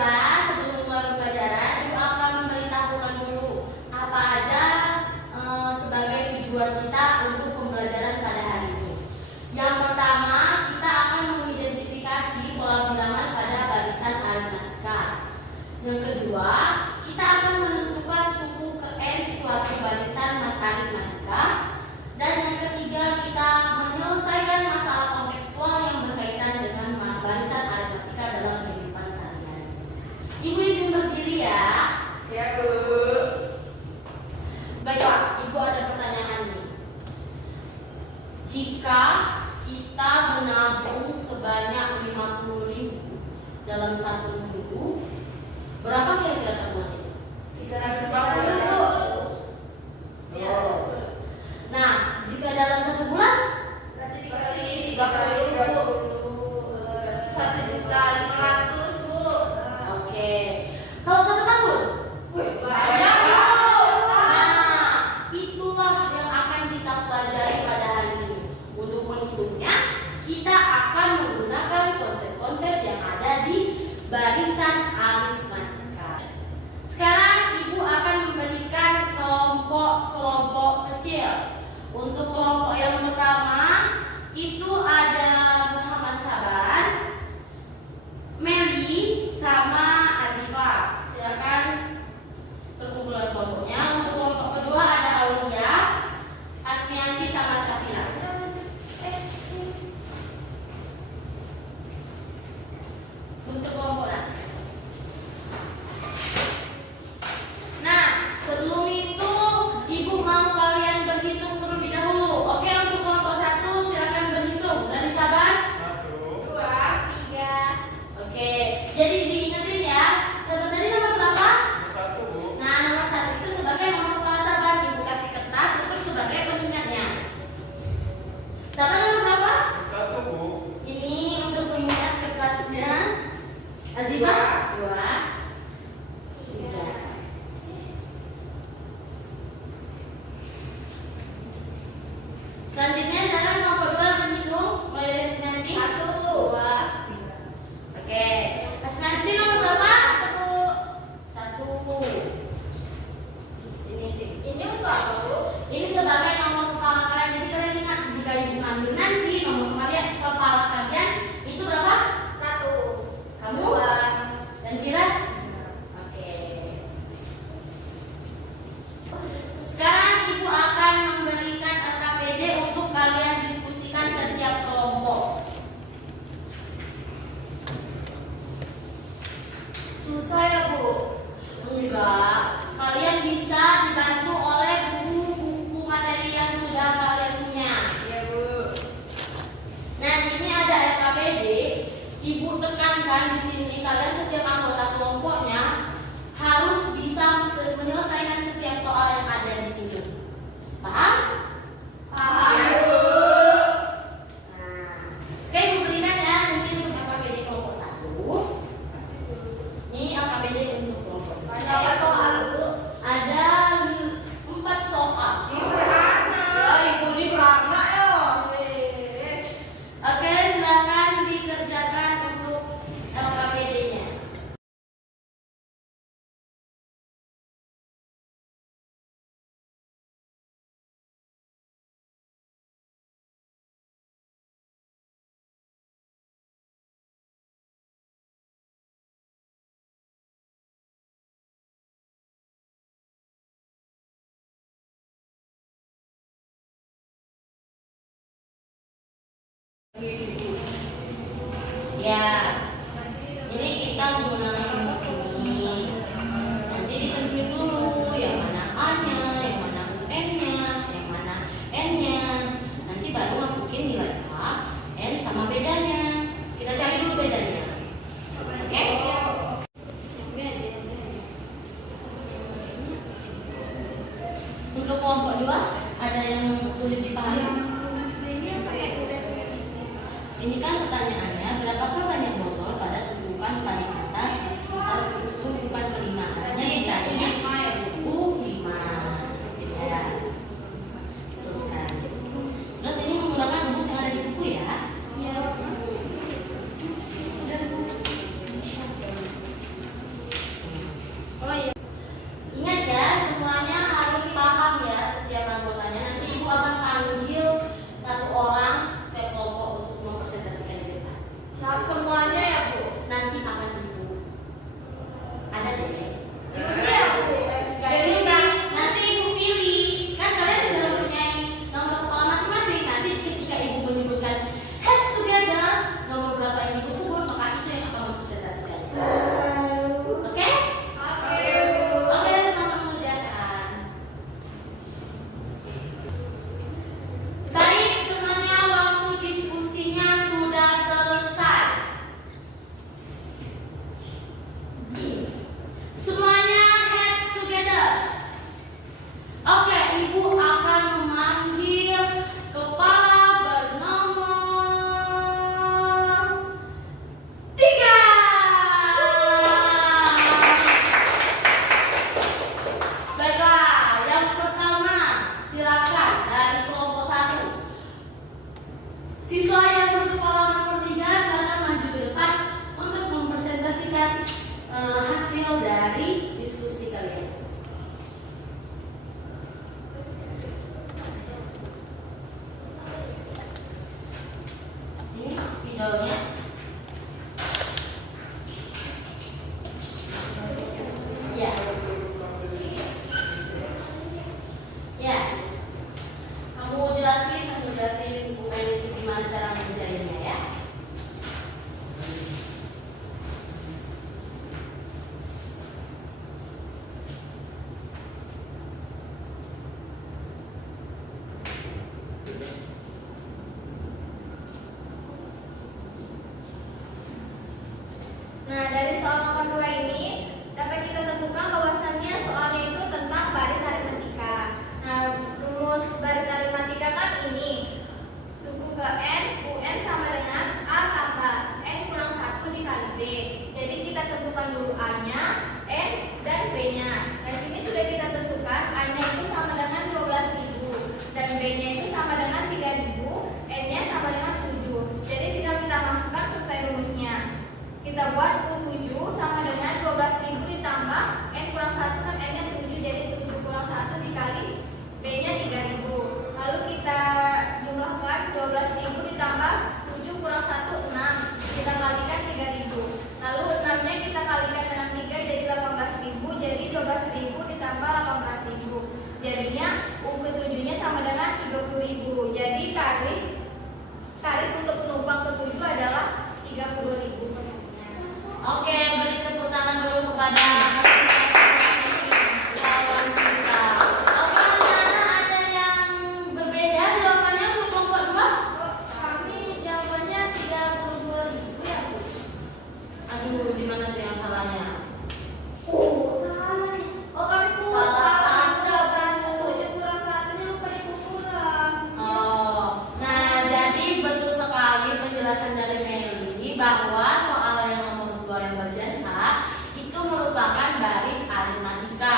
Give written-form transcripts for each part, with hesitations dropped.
Baiklah, sebelum mulai pembelajaran, Ibu akan memberitahukan dulu apa aja sebagai tujuan kita untuk pembelajaran pada hari ini. Yang pertama, kita akan mengidentifikasi pola bilangan pada barisan aritmatika. Yang kedua, kita akan menentukan suku ke N suatu barisan aritmatika. Dan yang ketiga, kita menyelesaikan masalah kontekstual yang berkaitan dengan barisan aritmatika dalam kehidupan sehari-hari. Ibu izin berdiri ya. Ya, Bu. Baiklah, Ibu ada pertanyaan nih. Jika kita menabung sebanyak 50.000 dalam satu minggu, berapa kira-kira tabungan itu? 350, Bu. Ya. Nah, jika dalam satu bulan, Berarti dikali 30, Bu. 1.500.000, Bu. oke. Kalau satu tahun, Wih, banyak, Bu. nah itulah yang akan kita pelajari pada hari ini. Untuk menghitungnya, kita akan menggunakan konsep-konsep yang ada di barisan aritmatika. Sekarang Ibu akan memberikan kelompok-kelompok kecil. Untuk kelompok yang pertama itu ada Muhammad Sabar, Meli, sama Azifa. Silakan perkumpulan kelompoknya. Untuk kelompok kedua ada Aulia, Asmianti, sama Safira. Untuk kelompok A. Nah, sebelum itu Ibu mau kalian berhitung terlebih dahulu. Oke, untuk kelompok 1 silakan berhitung. Dari Sabar? 1, 2, 3. Oke, jadi diingetin ya. Sabar tadi nomor berapa? 1, Bu. Nah, nomor 1 itu sebagai nomor kepala Sabar. Ibu kasih kertas untuk sebagai pengingatnya. Sabar nomor berapa? 1, Bu. Ini untuk pengingat kertasnya. Azifah? 2, 3. Selanjutnya silakan kelompok 2 berhitung mulai dari Asmanti. 1, 2, 3. Oke, Asmanti nomor berapa? 1. Ini untuk apa, Bu? Ini sebagai nomor kepala kalian. Jadi kalian ingat, jika Ibu ambil nanti nomor kepala kalian itu berapa? 1. Kamu? 2. Dan Kira? Oke. Sekarang Ibu akan memberikan LKPD untuk kalian diskusikan setiap kelompok. Susah ya, Bu? Enggak. Kalian bisa dibantu oleh buku-buku materi yang sudah kalian punya. Ya, Bu. Nah, ini ada LKPD. Ibu tekankan di sini kalian setiap anggota kelompoknya harus bisa menyelesaikan setiap soal yang ada di sini. Paham? Paham, Ya. Bu. Nah, oke, Ibu berikan ya mungkin untuk LKPD kelompok 1. Ini LKPD untuk kelompok 2. Ada apa soal, Bu? Ada 4 soal. Ya, Ibu ini beranak ya. Oke, silakan dikerjakan untuk LKPD-nya. Ya, ini kita menggunakan rumus ini. Nanti ditentuin dulu yang mana A-nya, yang mana UN-nya, yang mana N-nya. Nanti baru masukin nilai A, N sama bedanya. Kita cari dulu bedanya. Oke? Untuk kelompok 2 ada yang sulit dipahami? Ini kan pertanyaannya, berapakah banyak botol pada tumpukan paling atas atau tumpukan kelima? Artinya ditanya 5. Ya. Teruskan. Terus ini menggunakan rumus yang ada di buku ya. tinggalnya. Ya. Ya. Kamu jelasin UN itu gimana cara mengajarnya ya. Nah, dari soal nomor 2 ini dapat kita tentukan bahwasannya soalnya itu tentang baris aritmatika. Nah, rumus baris aritmatika kan ini. Suku ke N, UN sama dengan A tambah N kurang 1 dikali B. Jadi kita tentukan dulu A-nya, N, dan B-nya. Nah, sini sudah kita tentukan A-nya itu sama dengan 12.000 dan B-nya itu sama dengan 3.000, N-nya sama dengan 7. Jadi tinggal kita masukkan selesai rumusnya. Kita buat U7 sama dengan 12.000 ditambah N kurang 1 kan N nya 7, jadi 7 kurang 1 dikali B nya 3.000. Lalu kita jumlahkan 12.000 ditambah 7 kurang 1 6, kita kalikan 3.000. Lalu 6 nya kita kalikan dengan 3 jadi 18.000, jadi 12.000 ditambah 18.000. Jadinya U ke-7 nya sama dengan 30.000. Jadi tarif untuk penumpang ke-7 adalah 30.000. Oke, beri tepuk tangan dulu kepada kawan kita. Oke, anak-anak ada yang berbeda jawabannya untuk kelompok 2? Kami jawabannya 32.000 ya, Bu. Aduh, di mana tuh yang salahnya? Salah nih. Oh, kami kurang. Salah. Jawaban 7 kurang 1-nya lupa dikurang. Oh, nah jadi betul sekali penjelasan dari Meli bahwa soal yang nomor 2 yang bagian A itu merupakan baris aritmatika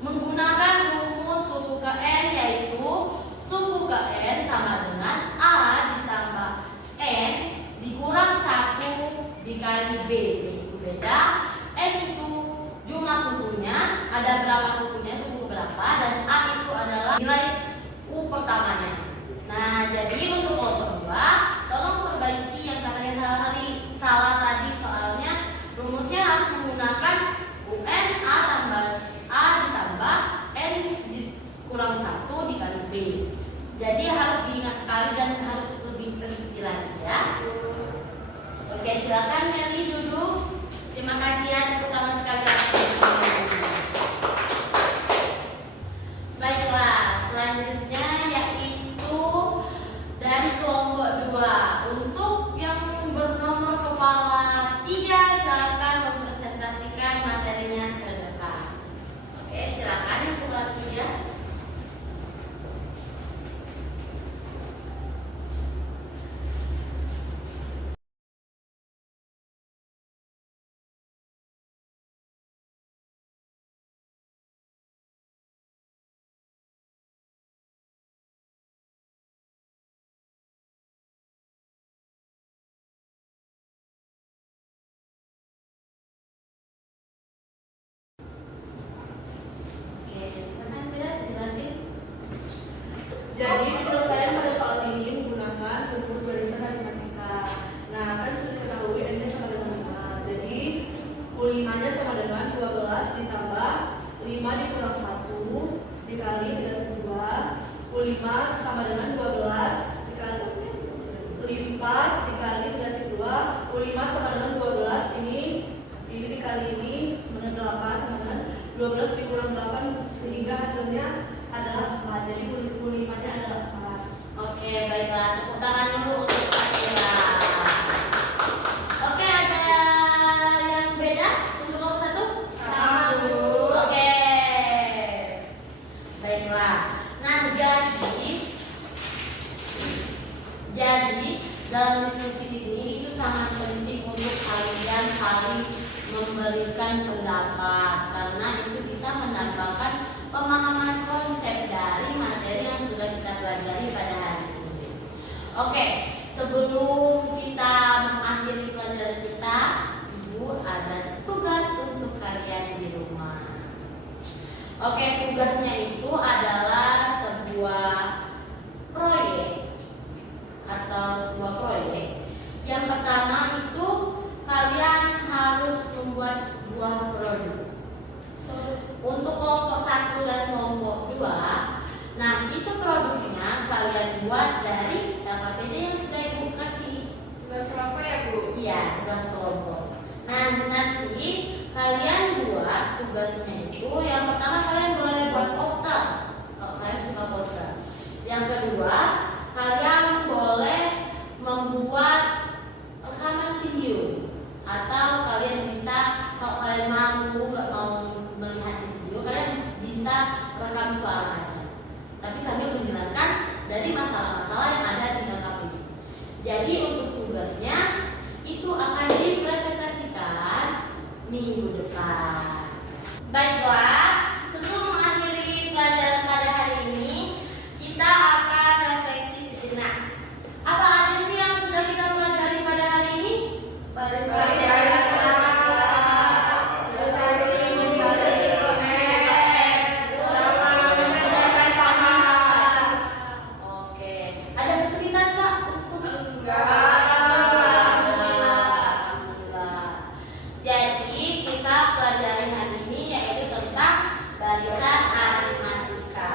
menggunakan rumus suku ke N, yaitu suku ke N sama dengan A ditambah N dikurang 1 dikali B. Itu beda. N itu jumlah sukunya, ada berapa sukunya, suku berapa, dan A itu adalah nilai U pertamanya. Nah, jadi untuk kelompok 2 tolong perbaiki yang katanya salah tadi, soalnya rumusnya harus menggunakan UN A ditambah N kurang 1 dikali B. Jadi harus diingat sekali dan harus lebih teliti lagi ya. Oke, silakan Meli duduk. Terima kasih ya, tepuk tangan sekali lagi. Baiklah, selanjutnya yaitu dari kelompok 2. Untuk yang bernomor kepala 3, silakan mempresentasikan materinya ke depan. Oke, silakan yang kepala 3. Oke, silakan Bella jelasin. Jadi penyelesaian pada soal ini menggunakan rumus barisan aritmatika. Nah, kan sudah diketahui N-nya sama dengan 5. Jadi U5-nya sama dengan 12 ditambah 5 dikurang 1 dikali dengan 2. U5 sama dengan 12 dikali 4 dikali dengan 2. U5 sama dengan 12, ini dikali ini sama dengan 8 sama dengan 12 dikurang 8 sehingga hasilnya adalah 4. Jadi U5-nya adalah 4. Oke, baiklah. Tepuk tangan dulu untuk Sakila. Oke, ada yang beda untuk kelompok 1? Sama, Bu. Oke. Baiklah. Nah, jadi dalam diskusi ini itu sangat penting untuk kalian saling memberikan pendapat, karena itu bisa menambahkan pemahaman konsep dari materi yang sudah kita pelajari pada hari ini. Oke, sebelum kita mengakhiri pelajaran kita, Ibu ada tugas untuk kalian di rumah. Oke, tugasnya itu adalah sebuah proyek atau sebuah proyek yang terbuat dari LKPD yang sudah Ibu kasih. Tugas kelompok ya, Bu? Iya, tugas kelompok. Nah, nanti kalian buat tugasnya itu, yang pertama kalian boleh buat poster kalau kalian suka poster. Yang kedua, kalian boleh membuat rekaman video, atau kalian bisa, kalau kalian mampu nggak mau melihat video, kalian bisa rekam suara aja, tapi sambil menjelaskan dari masalah-masalah yang ada di LKPD. Jadi untuk tugasnya itu akan dipresentasikan minggu depan. Baiklah, sebelum mengakhiri pelajaran pada hari ini, kita akan refleksi sejenak. Apa aja sih yang sudah kita pelajari pada hari ini? Oke, ada kesulitan nggak untuk? Alhamdulillah. Jadi kita pelajari hari ini yaitu tentang barisan aritmatika.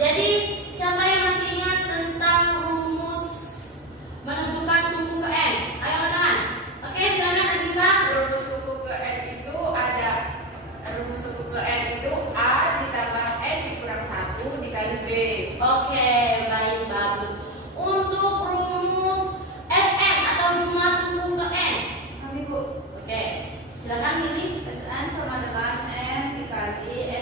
Jadi siapa yang masih ingat tentang rumus menentukan suku ke N? Ayo angkat tangan. Oke, silakan Azifa. Rumus suku ke N itu ada, rumus suku ke N itu A ditambah N dikurang 1 dikali B. Oke, baik, bagus. Untuk rumus SN atau jumlah suku ke N. Kami Bu, Oke, silakan pilih. SN sama dengan N dikali